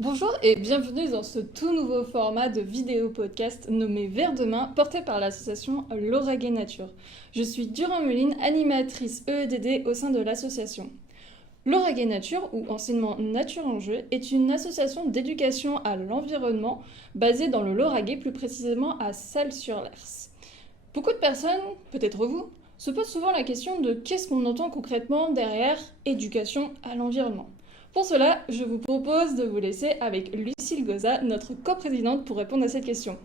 Bonjour et bienvenue dans ce tout nouveau format de vidéo podcast nommé Vers demain, porté par l'association Lauragais Nature. Je suis Durand-Meline, animatrice EEDD au sein de l'association. Lauragais Nature, ou anciennement Nature en Jeu, est une association d'éducation à l'environnement basée dans le Lauragais, plus précisément à Salles-sur-l'Hers. Beaucoup de personnes, peut-être vous, se posent souvent la question de qu'est-ce qu'on entend concrètement derrière éducation à l'environnement. Pour cela, je vous propose de vous laisser avec Lucille Goza, notre coprésidente, pour répondre à cette question.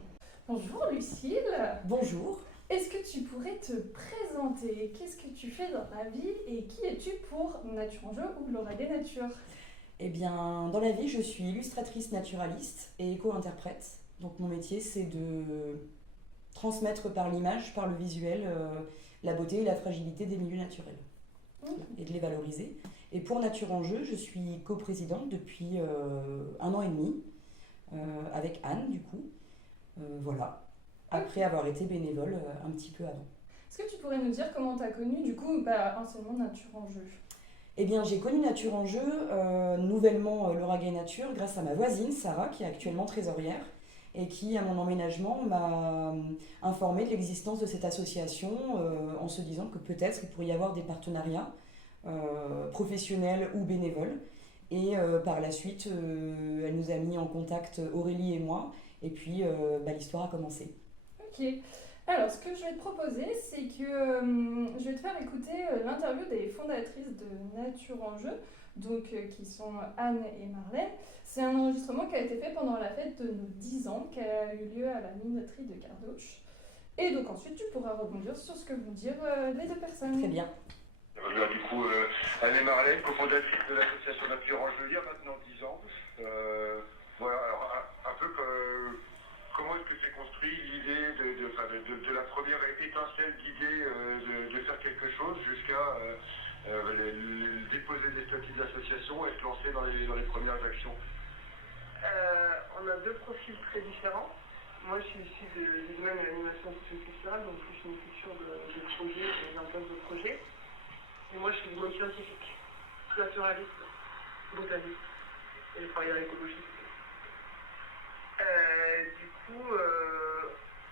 Bonjour Lucille. Bonjour. Est-ce que tu pourrais te présenter? Qu'est-ce que tu fais dans la vie et qui es-tu pour Nature en Jeu ou Lauragais Nature? Eh bien, dans la vie, je suis illustratrice naturaliste et éco-interprète. Donc mon métier, c'est de transmettre par l'image, par le visuel, la beauté et la fragilité des milieux naturels et de les valoriser. Et pour Nature en Jeu, je suis coprésidente depuis 1 an et demi avec Anne, du coup. Voilà. Après avoir été bénévole un petit peu avant. Est-ce que tu pourrais nous dire comment tu as connu, du coup, anciennement Nature en Jeu? Eh bien, j'ai connu Nature en Jeu, nouvellement Lauragais Nature, grâce à ma voisine Sarah, qui est actuellement trésorière, et qui, à mon emménagement, m'a informée de l'existence de cette association en se disant que peut-être il pourrait y avoir des partenariats professionnels ou bénévoles. Et par la suite, elle nous a mis en contact, Aurélie et moi, et puis l'histoire a commencé. Ok. Alors, ce que je vais te proposer, c'est que je vais te faire écouter l'interview des fondatrices de Nature en Jeu, qui sont Anne et Marlène. C'est un enregistrement qui a été fait pendant la fête de nos 10 ans, qui a eu lieu à la minoterie de Cardauche. Et donc ensuite, tu pourras rebondir sur ce que vont dire les deux personnes. Très bien. Du coup, Anne et Marlène, cofondatrices de l'association Nature en Jeu, il y a maintenant 10 ans. Voilà, alors un peu comment est-ce que s'est construit l'idée de la première étincelle d'idée de faire quelque chose jusqu'à déposer des statuts de l'association et se lancer dans les premières actions? On a deux profils très différents. Moi, je suis issue du domaine de l'animation socioculturelle, donc plus une culture de projet, de mise en place de projets. Et moi, je suis du monde scientifique, naturaliste, botaniste et travailleur écologiste. Du coup,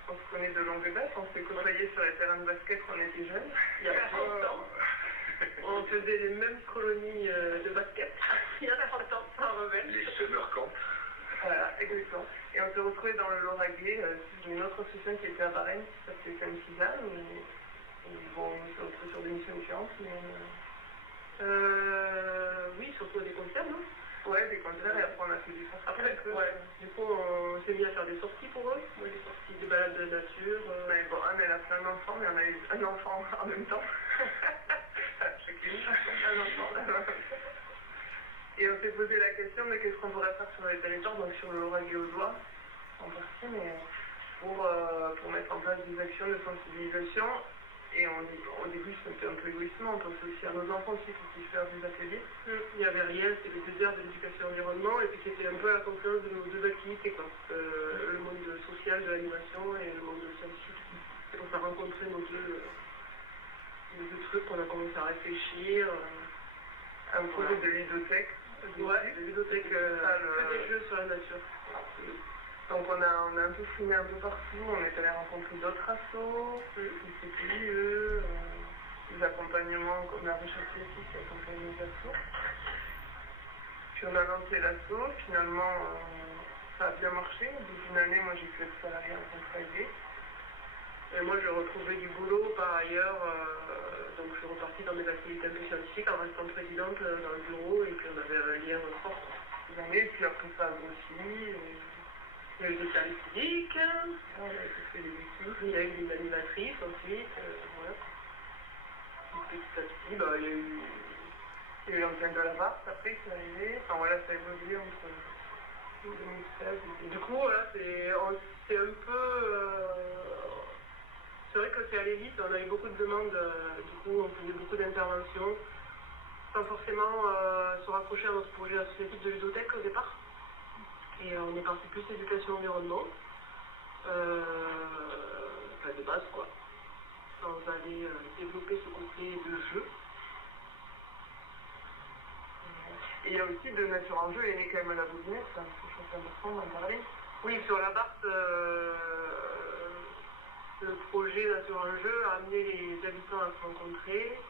on se connaît de longue date, on s'est côtoyés sur les terrains de basket quand on était jeunes, il y a 30 ans. On faisait les mêmes colonies de basket, il y a 30 ans, sans rebelle. Les summer camps. Voilà, exactement. Et on s'est retrouvés dans le Lauragais, sous une autre association qui était à Varennes, qui s'appelait Saint-Cizanne, où bon, on s'est retrouvés sur des missions différentes, mais oui, surtout des concerts, non? Ouais, des concerts, et après on a fait des concerts. Après, ouais. Du coup, on s'est mis à faire des sorties pour eux, ouais, des sorties, des balades de nature. Ouais, bon, Anne, elle a fait un enfant, mais on a eu un enfant en même temps. Chacune, un enfant, en même temps. Et on s'est posé la question de qu'est-ce qu'on pourrait faire sur les territoires, donc sur le Lauragais audois en partie, mais pour mettre en place des actions de sensibilisation. Et au début, c'était un peu égoïstement, on pensait aussi à nos enfants aussi qui puissent faire des ateliers. Il y avait Riel, c'était les 2 heures de l'éducation environnement, et puis c'était un peu à la confluence de nos deux activités, quoi. Le monde social de l'animation et le monde scientifique. Et on a rencontré nos deux trucs, on a commencé à réfléchir à un projet de ludothèque. Ouais, de ludothèque, des jeux sur la nature. Donc on a un peu fouiné un peu partout, on est allé rencontrer d'autres assos, des CPIE, des accompagnements comme la recherche scientifique qui accompagne les assos. Puis on a lancé l'asso, finalement ça a bien marché. Au bout d'une année, moi j'ai pu être salarié en contrat aidé. Et moi j'ai retrouvé du boulot par ailleurs, donc je suis repartie dans mes activités un peu scientifiques en restant présidente dans le bureau, et puis on avait un lien fort des années, puis après ça a grossi. Il y a eu des services civiques, on a fait des équipes, il y a eu des animatrices ensuite, voilà. Et petit à petit, il y a eu l'antenne de la Varse après qui est arrivé, enfin voilà, ça a évolué entre 2016 et du coup, voilà, c'est un peu... c'est vrai que c'est allé vite, on a eu beaucoup de demandes, du coup on faisait beaucoup d'interventions, sans forcément se raccrocher à notre projet associatif de ludothèque au départ. Et on est parti plus éducation environnement, de base quoi, sans aller développer ce côté de jeu. Et il y a aussi de Nature en Jeu, elle est quand même à la Bouvinette, je trouve que c'est important d'en parler. Oui, sur la Barthe, le projet Nature en Jeu a amené les habitants à se rencontrer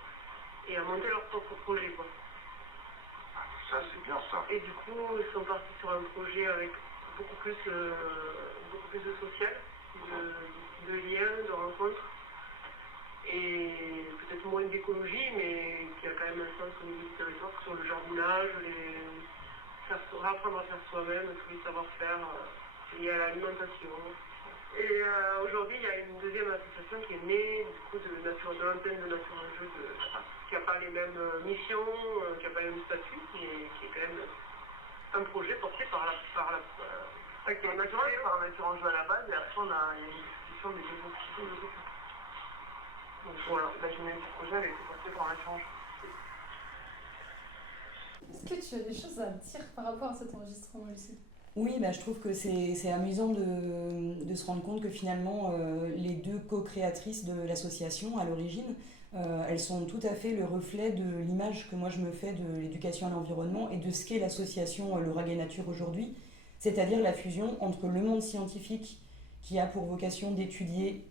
et à monter leur propre projet, quoi. Ça, c'est bien ça. Et du coup, ils sont partis sur un projet avec beaucoup plus de social, de liens, de rencontres. Et peut-être moins d'écologie, mais qui a quand même un sens au niveau du territoire, sur le jardinage, apprendre à faire soi-même, tous les savoir-faire liés à l'alimentation. Et aujourd'hui, il y a une deuxième association qui est née du coup, de l'antenne de Nature en Jeu, qui n'a pas les mêmes missions, qui n'a pas les mêmes statuts, qui est quand même un projet porté par Nature en Jeu à la base, et après il y a une discussion des évolutions de l'autre. Donc voilà, la genèse du projet elle a été portée par Nature en Jeu. Est-ce que tu as des choses à dire par rapport à cet enregistrement, Lucie ? Oui, je trouve que c'est amusant de se rendre compte que finalement, les deux co-créatrices de l'association, à l'origine, elles sont tout à fait le reflet de l'image que moi je me fais de l'éducation à l'environnement et de ce qu'est l'association Lauragais Nature aujourd'hui, c'est-à-dire la fusion entre le monde scientifique qui a pour vocation d'étudier,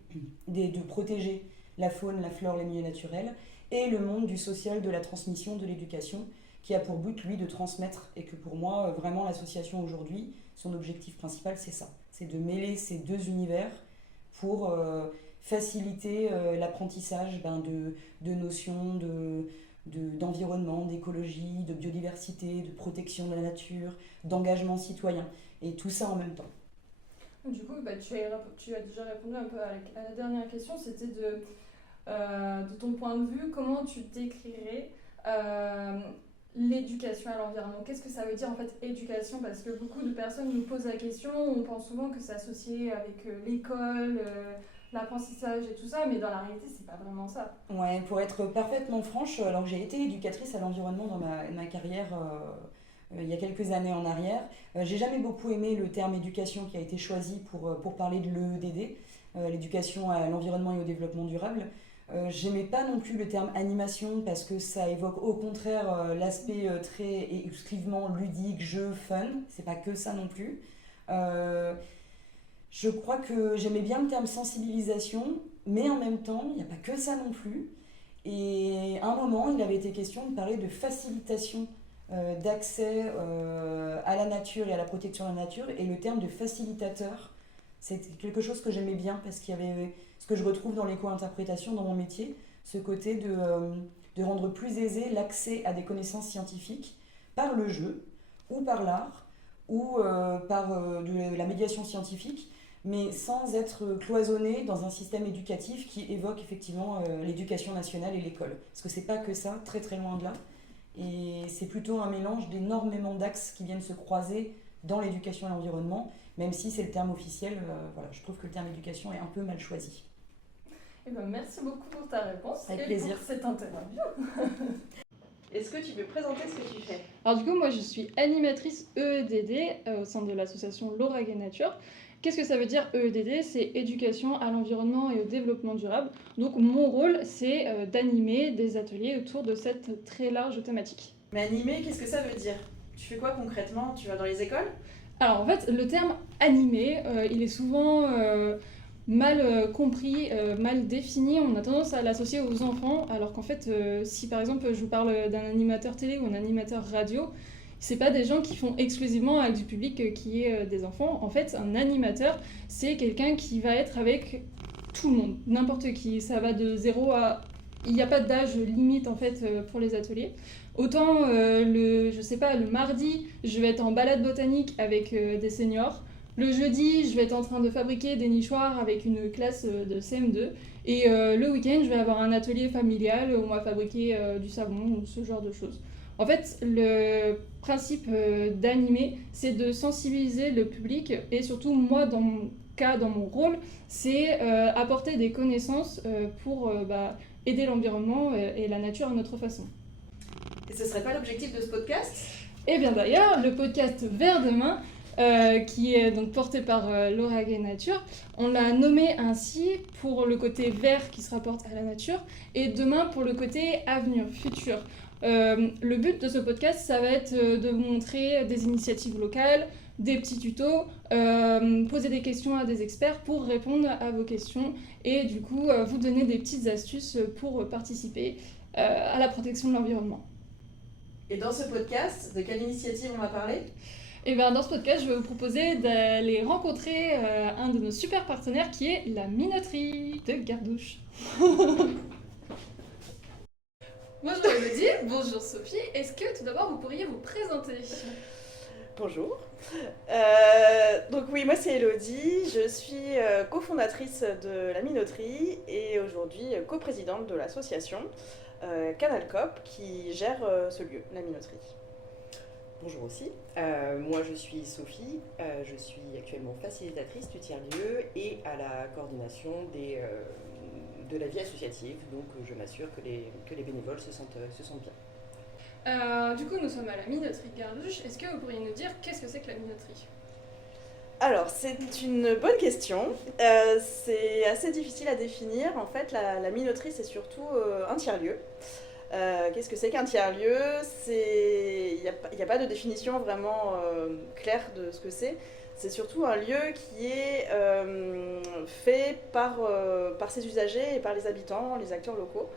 de protéger la faune, la flore, les milieux naturels, et le monde du social, de la transmission, de l'éducation, qui a pour but, lui, de transmettre, et que pour moi, vraiment, l'association aujourd'hui, son objectif principal, c'est ça. C'est de mêler ces deux univers pour faciliter l'apprentissage de notions d'environnement, d'écologie, de biodiversité, de protection de la nature, d'engagement citoyen, et tout ça en même temps. Du coup, tu as déjà répondu un peu à la dernière question, c'était de ton point de vue, comment tu décrirais l'éducation à l'environnement. Qu'est-ce que ça veut dire en fait éducation ? Parce que beaucoup de personnes nous posent la question, on pense souvent que c'est associé avec l'école, l'apprentissage et tout ça, mais dans la réalité c'est pas vraiment ça. Ouais, pour être parfaitement franche, alors j'ai été éducatrice à l'environnement dans ma carrière il y a quelques années en arrière. J'ai jamais beaucoup aimé le terme éducation qui a été choisi pour parler de l'EEDD, l'éducation à l'environnement et au développement durable. J'aimais pas non plus le terme animation parce que ça évoque au contraire l'aspect très exclusivement ludique, jeu, fun. C'est pas que ça non plus. Je crois que j'aimais bien le terme sensibilisation, mais en même temps, il n'y a pas que ça non plus. Et à un moment, il avait été question de parler de facilitation d'accès à la nature et à la protection de la nature. Et le terme de facilitateur, c'est quelque chose que j'aimais bien parce qu'il y avait ce que je retrouve dans l'éco-interprétation dans mon métier, ce côté de rendre plus aisé l'accès à des connaissances scientifiques par le jeu ou par l'art ou par de la médiation scientifique, mais sans être cloisonné dans un système éducatif qui évoque effectivement l'éducation nationale et l'école. Parce que c'est pas que ça, très très loin de là. Et c'est plutôt un mélange d'énormément d'axes qui viennent se croiser dans l'éducation à l'environnement, même si c'est le terme officiel, je trouve que le terme éducation est un peu mal choisi. Eh ben, merci beaucoup pour ta réponse. Avec et plaisir. pour cette interview. Est-ce que tu peux présenter ce que tu fais ? Alors du coup, moi je suis animatrice EEDD au sein de l'association Lauragais Nature. Qu'est-ce que ça veut dire EEDD ? C'est éducation à l'environnement et au développement durable. Donc mon rôle, c'est d'animer des ateliers autour de cette très large thématique. Mais animer, qu'est-ce que ça veut dire ? Tu fais quoi concrètement ? Tu vas dans les écoles ? Alors en fait, le terme animé, il est souvent mal compris, mal défini. On a tendance à l'associer aux enfants, alors qu'en fait, si par exemple je vous parle d'un animateur télé ou un animateur radio, c'est pas des gens qui font exclusivement avec du public qui est des enfants. En fait, un animateur, c'est quelqu'un qui va être avec tout le monde, n'importe qui. Ça va de 0 à... Il n'y a pas d'âge limite en fait pour les ateliers. Autant le mardi, je vais être en balade botanique avec des seniors. Le jeudi, je vais être en train de fabriquer des nichoirs avec une classe de CM2. Et le week-end, je vais avoir un atelier familial où on va fabriquer du savon ou ce genre de choses. En fait, le principe d'animer, c'est de sensibiliser le public et surtout moi, dans mon rôle, c'est apporter des connaissances pour aider l'environnement et la nature à notre façon. Et ce serait pas l'objectif de ce podcast ? Et bien d'ailleurs, le podcast Vert demain, qui est donc porté par Lauragais Nature, on l'a nommé ainsi pour le côté vert qui se rapporte à la nature et demain pour le côté avenir, futur. Le but de ce podcast, ça va être de vous montrer des initiatives locales, des petits tutos, poser des questions à des experts pour répondre à vos questions et du coup vous donner des petites astuces pour participer à la protection de l'environnement. Et dans ce podcast, de quelle initiative on va parler ? Et bien dans ce podcast, je vais vous proposer d'aller rencontrer un de nos super partenaires qui est la minoterie de Gardouche. Bonjour Elodie, bonjour Sophie. Est-ce que tout d'abord vous pourriez vous présenter ? Bonjour. Donc oui, moi c'est Elodie, je suis cofondatrice de la minoterie et aujourd'hui coprésidente de l'association Canal Coop qui gère ce lieu, la minoterie. Bonjour aussi, moi je suis Sophie, je suis actuellement facilitatrice du tiers-lieu et à la coordination de la vie associative, donc je m'assure que les bénévoles se sentent bien. Du coup, nous sommes à la minoterie Gardouche. Est-ce que vous pourriez nous dire qu'est-ce que c'est que la minoterie ? Alors, c'est une bonne question. C'est assez difficile à définir. En fait, la minoterie, c'est surtout un tiers-lieu. Qu'est-ce que c'est qu'un tiers-lieu ? Il n'y a pas de définition vraiment claire de ce que c'est. C'est surtout un lieu qui est fait par ses usagers et par les habitants, les acteurs locaux.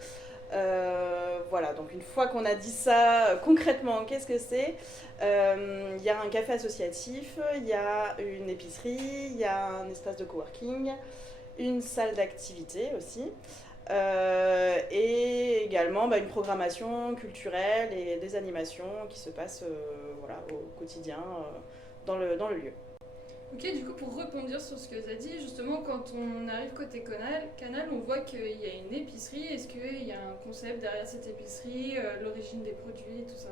Voilà, donc une fois qu'on a dit ça, concrètement, qu'est-ce que c'est ? Il y a un café associatif, il y a une épicerie, il y a un espace de coworking, une salle d'activité aussi, et également une programmation culturelle et des animations qui se passent au quotidien dans le lieu. Ok, du coup, pour rebondir sur ce que tu as dit, justement, quand on arrive côté Canal, on voit qu'il y a une épicerie. Est-ce qu'il y a un concept derrière cette épicerie, l'origine des produits, tout ça ?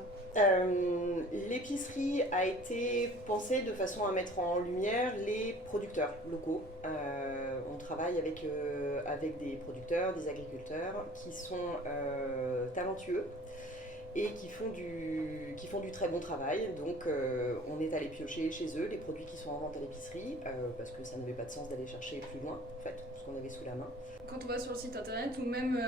L'épicerie a été pensée de façon à mettre en lumière les producteurs locaux. On travaille avec des producteurs, des agriculteurs qui sont talentueux et qui font du très bon travail. Donc on est allé piocher chez eux les produits qui sont en vente à l'épicerie parce que ça n'avait pas de sens d'aller chercher plus loin en fait, ce qu'on avait sous la main. Quand on va sur le site internet ou même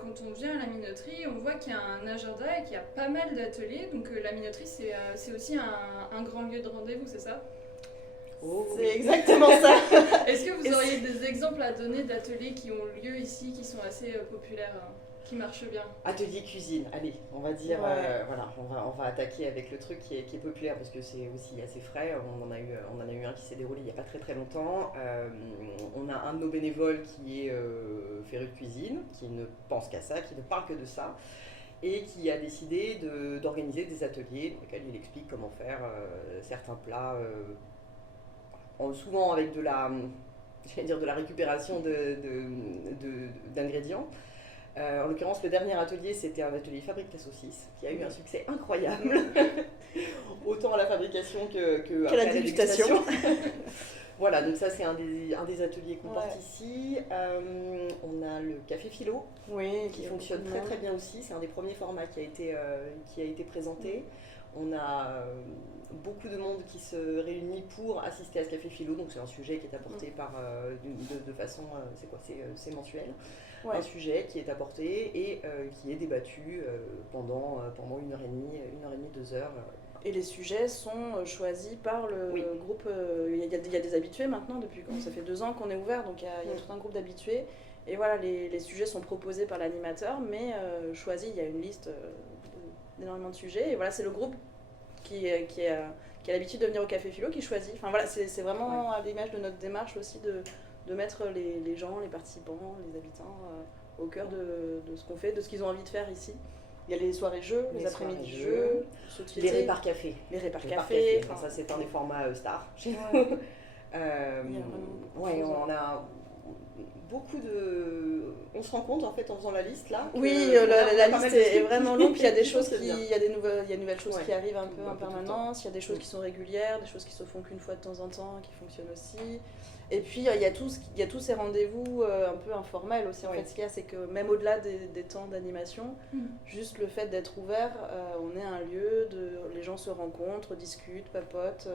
quand on vient à la minoterie, on voit qu'il y a un agenda et qu'il y a pas mal d'ateliers. Donc la minoterie, c'est aussi un grand lieu de rendez-vous, c'est ça ? Oh, c'est exactement ça. Est-ce que vous auriez des exemples à donner d'ateliers qui ont lieu ici, qui sont assez populaires qui marche bien. Atelier cuisine, allez, on va dire, Ouais. voilà, on va attaquer avec le truc qui est populaire parce que c'est aussi assez frais. On en a eu un qui s'est déroulé il n'y a pas très longtemps. On a un de nos bénévoles qui est féru de cuisine, qui ne pense qu'à ça, qui ne parle que de ça, et qui a décidé d'organiser des ateliers dans lesquels il explique comment faire certains plats, souvent avec de la récupération d'ingrédients. En l'occurrence, le dernier atelier, c'était un atelier fabrique la saucisse, qui a eu un succès incroyable, autant à la fabrication qu'à la dégustation. Voilà, donc ça c'est un des ateliers qu'on porte ici. On a le café philo, qui fonctionne très très bien aussi. C'est un des premiers formats qui a été présenté. On a beaucoup de monde qui se réunit pour assister à ce café philo, donc c'est un sujet qui est apporté de façon, c'est mensuel. Ouais. Un sujet qui est apporté et qui est débattu pendant 1h30, 2 heures. Et les sujets sont choisis par le groupe. Il y a des habitués maintenant, depuis ça fait 2 ans qu'on est ouvert, donc il y a tout un groupe d'habitués. Et voilà, les sujets sont proposés par l'animateur, mais choisis, il y a une liste d'énormément de sujets. Et voilà, c'est le groupe qui a l'habitude de venir au Café Philo qui choisit. Enfin voilà, c'est vraiment à l'image de notre démarche aussi de mettre les gens, les participants, les habitants au cœur de ce qu'on fait, de ce qu'ils ont envie de faire ici. Il y a les soirées jeux, les après-midi jeux, les répars café. Les répars café. Enfin, ça, c'est un des formats stars chez nous. On a beaucoup de... On se rend compte en fait en faisant la liste là. La liste est vraiment longue. Puis il y a des choses il y a de nouvelles choses qui arrivent un peu en permanence. Il y a des choses qui sont régulières, des choses qui se font qu'une fois de temps en temps, qui fonctionnent aussi. Et puis il y a tous ces rendez-vous un peu informels aussi. En fait, ce qu'il y a, c'est que même au-delà des temps d'animation, juste le fait d'être ouvert, on est un lieu les gens se rencontrent, discutent, papotent.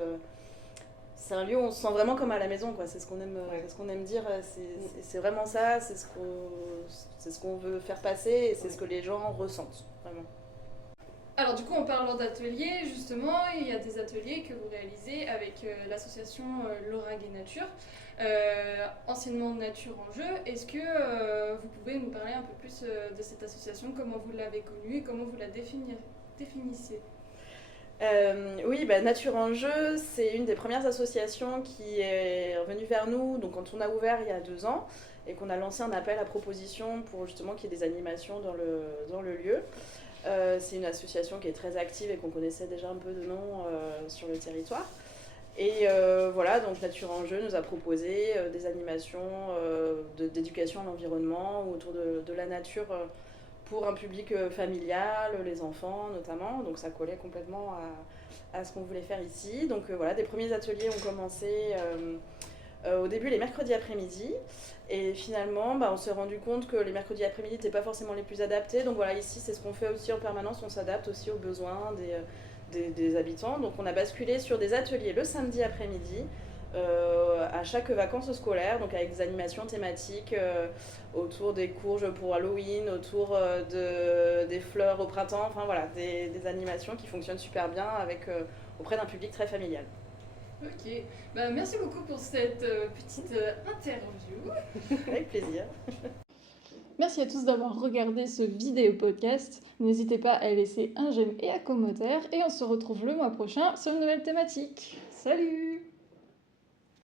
C'est un lieu où on se sent vraiment comme à la maison, quoi. C'est ce qu'on aime, c'est ce qu'on aime dire. C'est vraiment ça. C'est ce qu'on veut faire passer et c'est ce que les gens ressentent, vraiment. Alors du coup, en parlant d'ateliers, justement, il y a des ateliers que vous réalisez avec l'association Laurag et Nature, anciennement Nature en Jeu. Est-ce que vous pouvez nous parler un peu plus de cette association, comment vous l'avez connue et comment vous la définissez? Oui, Nature en Jeu, c'est une des premières associations qui est revenue vers nous donc quand on a ouvert il y a 2 ans et qu'on a lancé un appel à proposition pour justement qu'il y ait des animations dans le lieu. C'est une association qui est très active et qu'on connaissait déjà un peu de nom sur le territoire. Et voilà, donc Nature en Jeu nous a proposé des animations d'éducation à l'environnement autour de la nature pour un public familial, les enfants notamment. Donc ça collait complètement à ce qu'on voulait faire ici. Donc voilà, des premiers ateliers ont commencé au début les mercredis après-midi. Et finalement, on s'est rendu compte que les mercredis après-midi n'étaient pas forcément les plus adaptés. Donc voilà, ici, c'est ce qu'on fait aussi en permanence. On s'adapte aussi aux besoins des habitants. Donc on a basculé sur des ateliers le samedi après-midi, à chaque vacances scolaires, donc avec des animations thématiques autour des courges pour Halloween, autour des fleurs au printemps. Enfin voilà, des animations qui fonctionnent super bien auprès d'un public très familial. Ok, merci beaucoup pour cette petite interview. Avec plaisir. Merci à tous d'avoir regardé ce vidéo podcast. N'hésitez pas à laisser un j'aime et un commentaire. Et on se retrouve le mois prochain sur une nouvelle thématique. Salut!